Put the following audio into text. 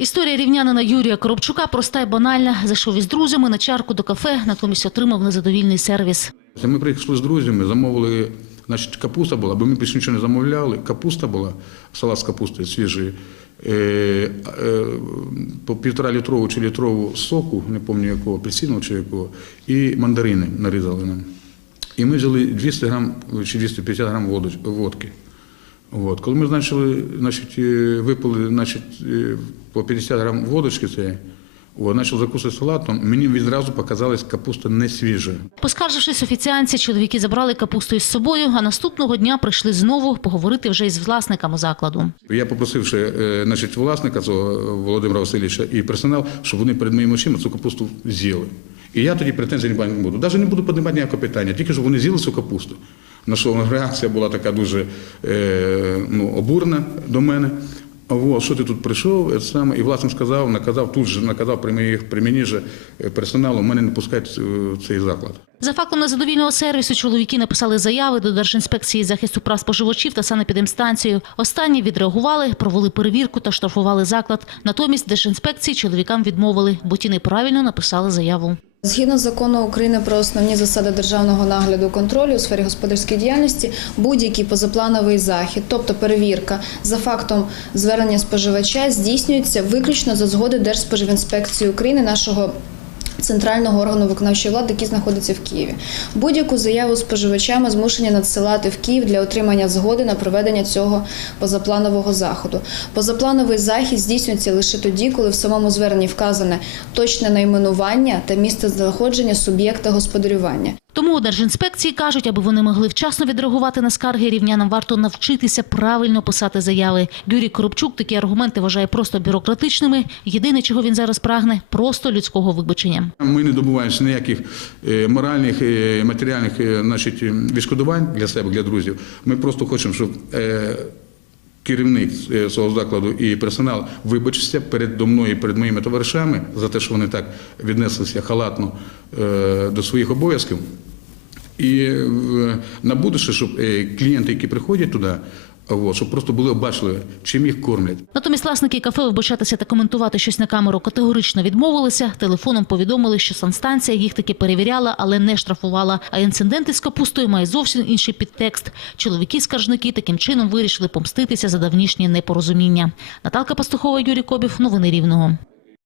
Історія рівнянина Юрія Коробчука проста й банальна. Зайшов із друзями на чарку до кафе, натомість отримав незадовільний сервіс. Ми прийшли з друзями, замовили, значить, капуста була, бо ми більше нічого не замовляли. Капуста була, салат з капусти свіжий, е, е, по півтора літрову чи літрову соку, не пам'ятаю якого, апельсинового чи якого, і мандарини нарізали нам. І ми взяли 200 грам чи 250 грам водки. От. Коли ми значили, значить, е, випили значить, е, по 50 грам водочки, це, почав закусити салатом, мені відразу показалась капуста не свіжа. Поскаржившись офіціанці, чоловіки забрали капусту із собою, а наступного дня прийшли знову поговорити вже із власниками закладу. Я попросив ще е, значить, власника цього Володимира Васильовича і персонал, щоб вони перед моїми очима цю капусту з'їли. І я тоді претензій не буду. Навіть не буду піднімати ніякого питання, тільки щоб вони з'їли цю капусту. На що реакція була така дуже е, ну, обурна до мене. Во, що ти тут прийшов? Саме, і власник сказав, наказав тут же, наказав при мені, при мені же е, персоналу, мене не пускають в цей заклад. За фактом незадовільного сервісу чоловіки написали заяви до Держінспекції захисту прав споживачів та санепідемстанцію. Останні відреагували, провели перевірку та штрафували заклад. Натомість Держінспекції чоловікам відмовили, бо ті неправильно написали заяву. Згідно закону України про основні засади державного нагляду контролю у сфері господарської діяльності, будь-який позаплановий захід, тобто перевірка за фактом звернення споживача, здійснюється виключно за згоди Держспоживінспекції України, нашого центрального органу виконавчої влади, який знаходиться в Києві. Будь-яку заяву споживача ми змушені надсилати в Київ для отримання згоди на проведення цього позапланового заходу. Позаплановий захід здійснюється лише тоді, коли в самому зверненні вказане точне найменування та місце знаходження суб'єкта господарювання. Тому у Держінспекції кажуть, аби вони могли вчасно відреагувати на скарги, рівнянам варто навчитися правильно писати заяви. Юрій Коробчук такі аргументи вважає просто бюрократичними. Єдине, чого він зараз прагне, просто людського вибачення. Ми не добуваємося ніяких е, моральних, е, матеріальних е, значить, відшкодувань для себе, для друзів. Ми просто хочемо, щоб керівник е, цього закладу і персонал вибачився перед мною і перед моїми товаришами за те, що вони так віднеслися халатно е, до своїх обов'язків. І е, на будуще, щоб е, клієнти, які приходять туди, от, щоб просто були обачливі, чим їх кормлять. Натомість власники кафе вибачатися та коментувати щось на камеру категорично відмовилися. Телефоном повідомили, що санстанція їх таки перевіряла, але не штрафувала. А інциденти з капустою має зовсім інший підтекст. Чоловіки-скаржники таким чином вирішили помститися за давнішнє непорозуміння. Наталка Пастухова, Юрій Кобів. Новини Рівного.